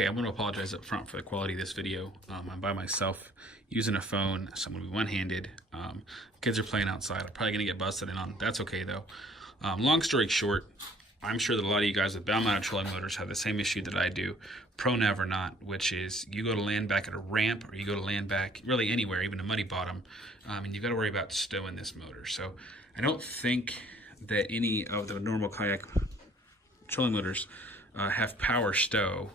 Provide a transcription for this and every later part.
Okay, I'm going to apologize up front for the quality of this video. I'm by myself using a phone, so I'm going to be one-handed. Kids are playing outside. I'm probably going to get busted in on. That's okay, though. Long story short, I'm sure that a lot of you guys with bow-mounted trolling motors have the same issue that I do, pro-nav or not, which is you go to land back at a ramp or you go to land back really anywhere, even a muddy bottom, and you've got to worry about stowing this motor. So I don't think that any of the normal kayak trolling motors have power stow.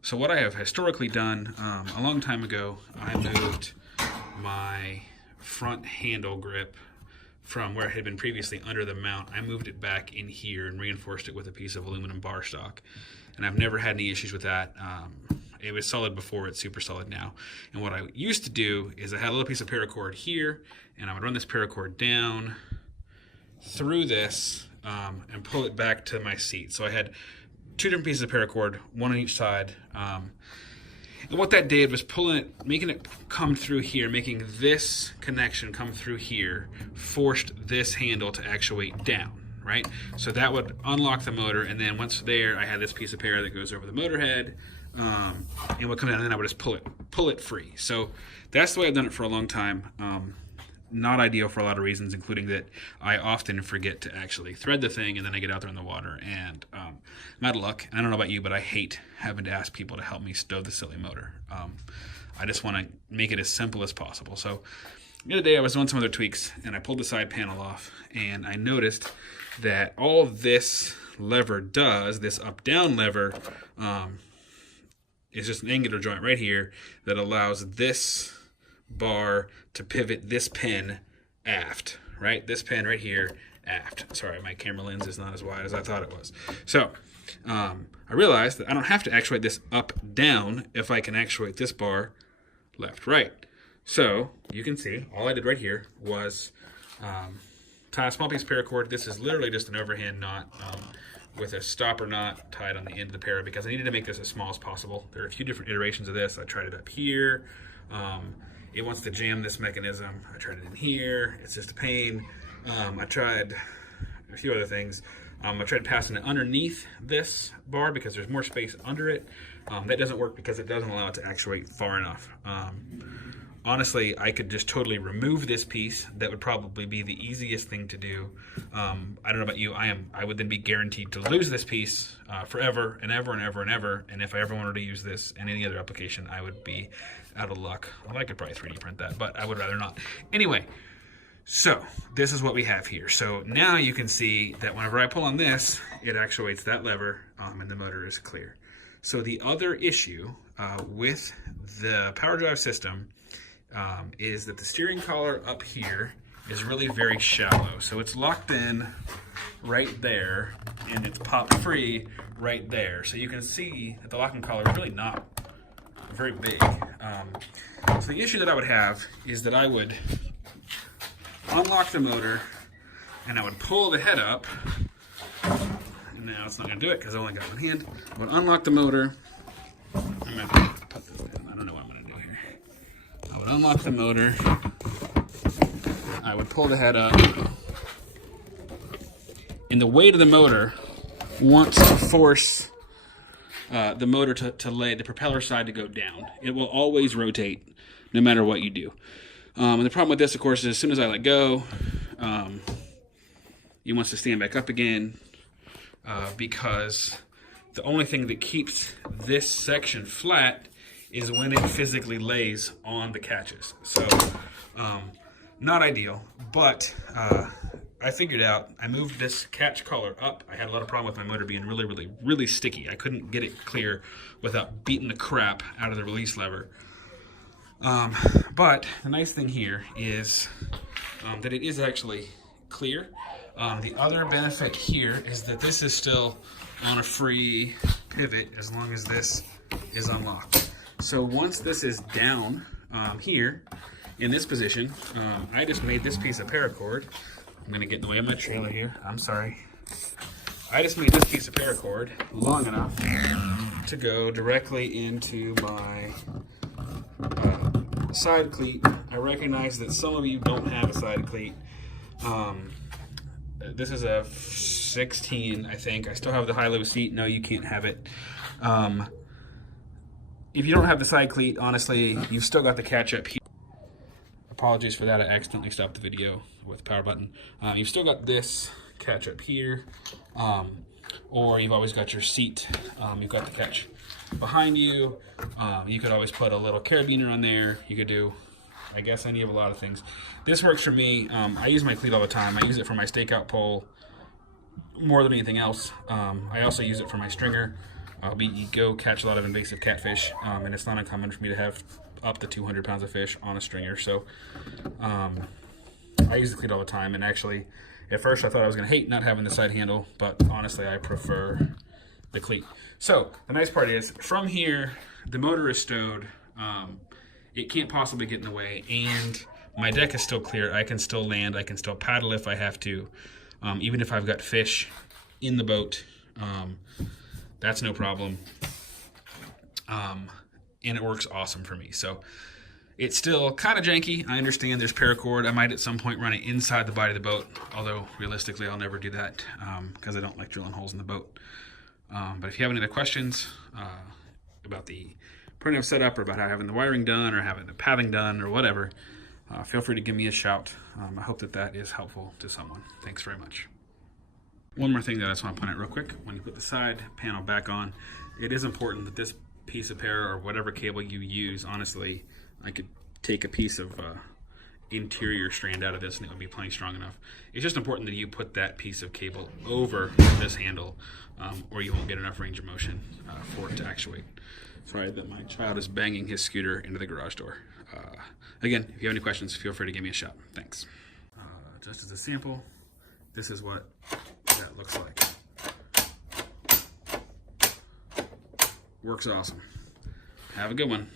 So what I have historically done, a long time ago, I moved my front handle grip from where it had been previously under the mount. I moved it back in here and reinforced it with a piece of aluminum bar stock. And I've never had any issues with that. It was solid before, it's super solid now. And what I used to do is I had a little piece of paracord here, and I would run this paracord down through this and pull it back to my seat. So I had two different pieces of paracord, one on each side. And what that did was pulling it, making it come through here, making this connection come through here, forced this handle to actuate down, right? So that would unlock the motor, and then once there, I had this piece of para that goes over the motor head, and would come down, and then I would just pull it free. So that's the way I've done it for a long time. Not ideal for a lot of reasons, including that I often forget to actually thread the thing, and then I get out there in the water and I'm out of luck. I don't know about you, but I hate having to ask people to help me stow the silly motor. I just want to make it as simple as possible. So the other day I was doing some other tweaks, and I pulled the side panel off, and I noticed that all this lever does, this up-down lever, is just an angular joint right here that allows this bar to pivot this pin aft, right? This pin right here aft. Sorry, my camera lens is not as wide as I thought it was. So I realized that I don't have to actuate this up down if I can actuate this bar left right. So you can see all I did right here was tie a small piece of paracord. This is literally just an overhand knot with a stopper knot tied on the end of the para because I needed to make this as small as possible. There are a few different iterations of this. I tried it up here. It wants to jam this mechanism. I tried it in here. It's just a pain. I tried a few other things. I tried passing it underneath this bar because there's more space under it. That doesn't work because it doesn't allow it to actuate far enough. Honestly, I could just totally remove this piece. That would probably be the easiest thing to do. I don't know about you. I would then be guaranteed to lose this piece forever and ever and ever and ever. And if I ever wanted to use this in any other application, I would be out of luck. Well, I could probably 3D print that, but I would rather not. Anyway, so this is what we have here. So now you can see that whenever I pull on this, it actuates that lever and the motor is clear. So the other issue with the PowerDrive system is that the steering collar up here is really very shallow. So it's locked in right there and it's popped free right there. So you can see that the locking collar is really not very big. So the issue that I would have is that I would unlock the motor and I would pull the head up. And now it's not going to do it because I only got one hand. I would unlock the motor. I'm going to put this down. I don't know what I'm going to do here. I would unlock the motor. I would pull the head up. And the weight of the motor wants to force the motor to lay the propeller side to go down. It will always rotate no matter what you do. And the problem with this, of course, is as soon as I let go, it wants to stand back up again because the only thing that keeps this section flat is when it physically lays on the catches. So not ideal, but I figured out, I moved this catch collar up. I had a lot of problem with my motor being really, really, really sticky. I couldn't get it clear without beating the crap out of the release lever. But the nice thing here is that it is actually clear. The other benefit here is that this is still on a free pivot as long as this is unlocked. So once this is down here in this position, I just made this piece of paracord. I'm going to get in the way of my trailer here. I'm sorry. I just made this piece of paracord long enough to go directly into my side cleat. I recognize that some of you don't have a side cleat. This is a 16, I think. I still have the high-low seat. No, you can't have it. if you don't have the side cleat, honestly, you've still got the catch up here. Apologies for that, I accidentally stopped the video with the power button. You've still got this catch up here, or you've always got your seat. You've got the catch behind you. You could always put a little carabiner on there. You could do, I guess, any of a lot of things. This works for me. I use my cleat all the time. I use it for my stakeout pole more than anything else. I also use it for my stringer. We go catch a lot of invasive catfish, and it's not uncommon for me to have up to 200 pounds of fish on a stringer. So I use the cleat all the time, and actually at first I thought I was going to hate not having the side handle, but honestly I prefer the cleat. So the nice part is, from here the motor is stowed. It can't possibly get in the way, and my deck is still clear. I can still land, I can still paddle if I have to, even if I've got fish in the boat. That's no problem. And it works awesome for me. So it's still kind of janky. I understand there's paracord. I might at some point run it inside the body of the boat, although realistically I'll never do that because I don't like drilling holes in the boat. But if you have any other questions about the primitive setup, or about having the wiring done, or having the padding done, or whatever, feel free to give me a shout. I hope that that is helpful to someone. Thanks very much. One more thing that I just want to point out real quick. When you put the side panel back on, it is important that this piece of pair, or whatever cable you use, honestly, I could take a piece of interior strand out of this and it would be plenty strong enough. It's just important that you put that piece of cable over this handle, or you won't get enough range of motion for it to actuate. Sorry that my child is banging his scooter into the garage door. Again, if you have any questions, feel free to give me a shout. Thanks. Just as a sample, this is what that looks like. Works awesome. Have a good one.